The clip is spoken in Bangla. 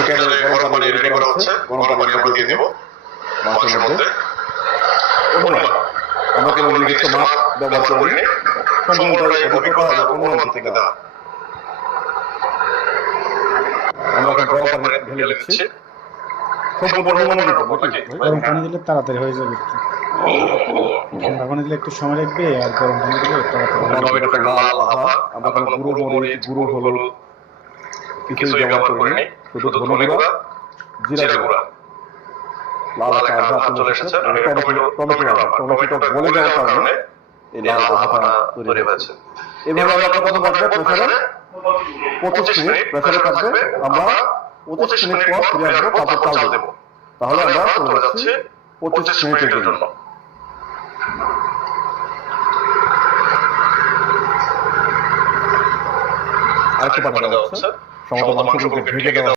এখানে গরম পানি রেডি করা হচ্ছে। গরম পানি আমরা দিয়ে দেব মাংসের মধ্যে। আমরা কোনো নির্দিষ্ট মাপ ব্যবহার করিনি, সম্পূর্ণটাই অভিজ্ঞতা এবং অনুমান থেকে দেওয়া। আমরা এখন গরম পানি ঢেলে দিচ্ছি, সম্পূর্ণ অনুমানের উপর নাকি? গরম পানি দিলে তাড়াতাড়ি হয়ে যাবে। ঠান্ডা পানি দিলে একটু সময় লাগবে, আর গরম পানি দিলে তাড়াতাড়ি হয়ে যাবে। একটা লাল আভা, আমরা কোনো গুঁড়ো মরিচ, গুঁড়ো হলুদ কিছুই ব্যবহার করিনি, শুধু ধনে গুঁড়া, জিরা গুঁড়া। লাল একটা আভা চলে এসেছে। টমেটো গলে যাওয়ার কারণে এই লাল আভাটা তৈরি হয়েছে। এভাবে আমরা কত থাকবে প্রেসারে 25 মিনিট প্রেসারে থাকবে। আমরা 25 মিনিট পর ফিরে আসবো, তারপর চাল দেবো। তাহলে আমরা চলে যাচ্ছি 25 মিনিটের জন্য। আরেকটু পানি দেওয়া হচ্ছে, সমস্ত মাংসগুলোকে ঢেকে দেওয়া